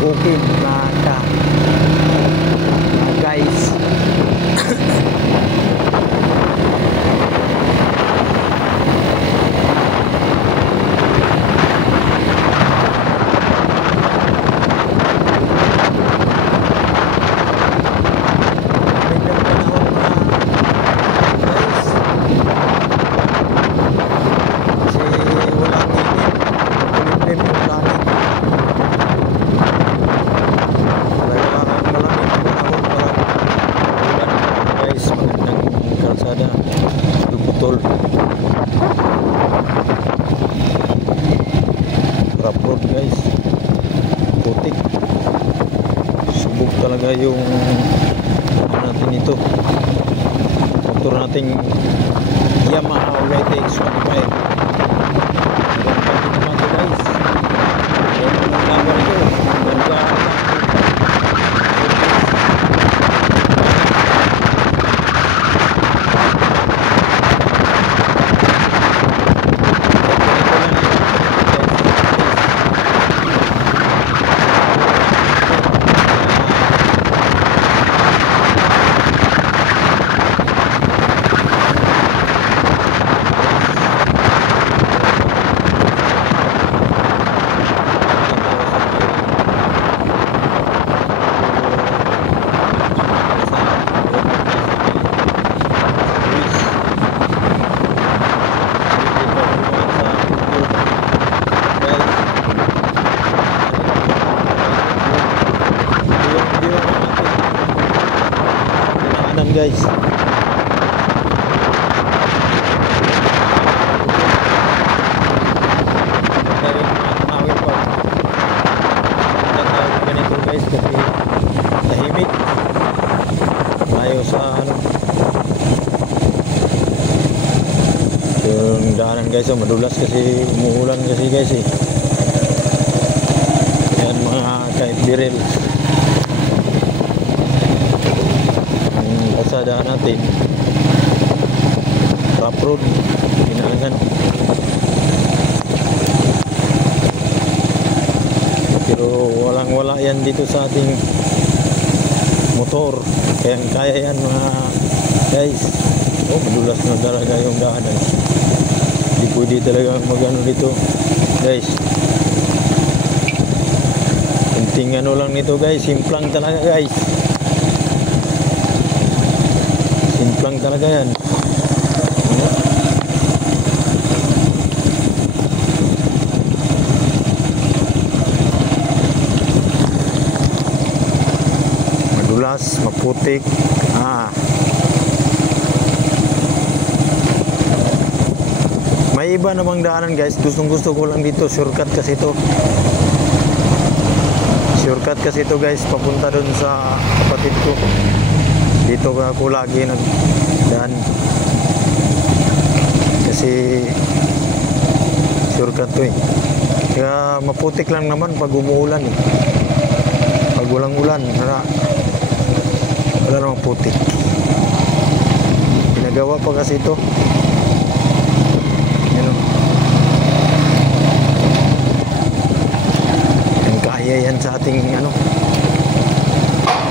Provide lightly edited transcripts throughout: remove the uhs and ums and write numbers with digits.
bukid na guys. Rough road guys, putik, subok talaga yung natin ito, motor nating Yamaha YTX 25. Guys, yung number ito ganda. Guys, ganito guys kasi tahimik tayo sa ano yung daanan guys, madulas kasi umuulan kasi guys yan mga kahit biril kasada natin rough road ginangan, pero walang wala yan dito sa ating motor, kaya yan mga guys. Madulas na talaga yung daanan, hindi pwede talaga magano dito guys. Kunting ano lang nito guys, simplang talaga guys, simplang talaga yan. Madulas, maputik. May iba namang daanan guys, gusto ko lang dito, shortcut kasi ito. Shortcut kasi ito guys, papunta dun sa kapatid ko. Dito ako lagi nagdaan kasi shortcut to kaya maputik lang naman pag umuulan pag walang ulan wala namang putik. Ginagawa pa kasi ito yung kaya yan sa ating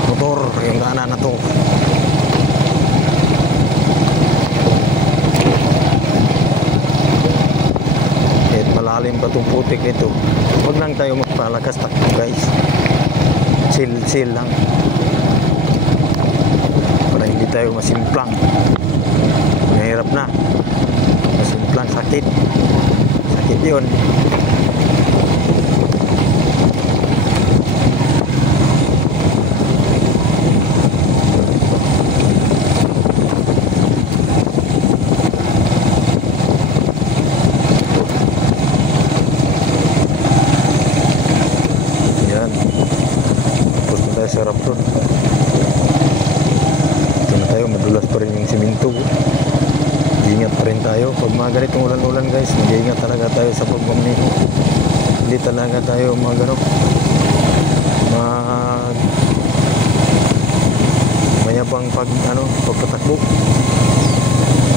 motor, yung daanan na to. Malalim pa itong putik nito. Huwag lang tayo magpalakas takbo guys, chill lang para hindi tayo masimplang. Mahirap na masimplang, sakit yun. Sa rough road ito na tayo, madulas pa rin yung simento. Ingat pa rin tayo pag mga ganitong ulan-ulan guys, mag-iingat talaga tayo sa pagmamaneho. Hindi talaga tayo mayabang pagpatakbo.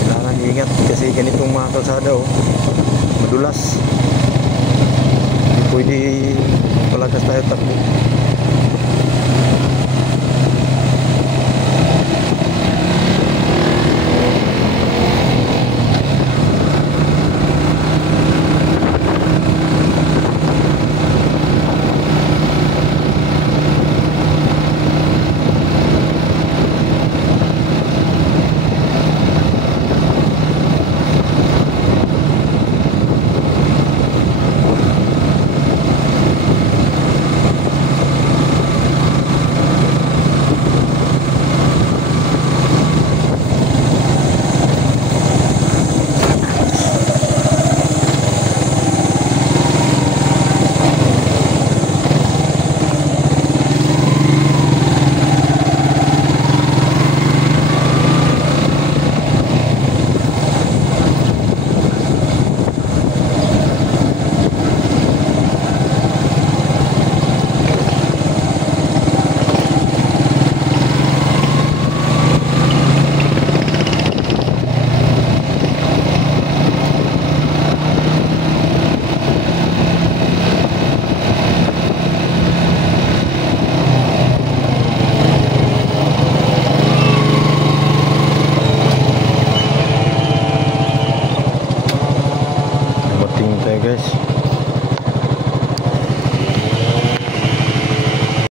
Kailangan ingat kasi ganitong mga kalsada madulas, hindi pwede palakas tayo takbo. tayo guys.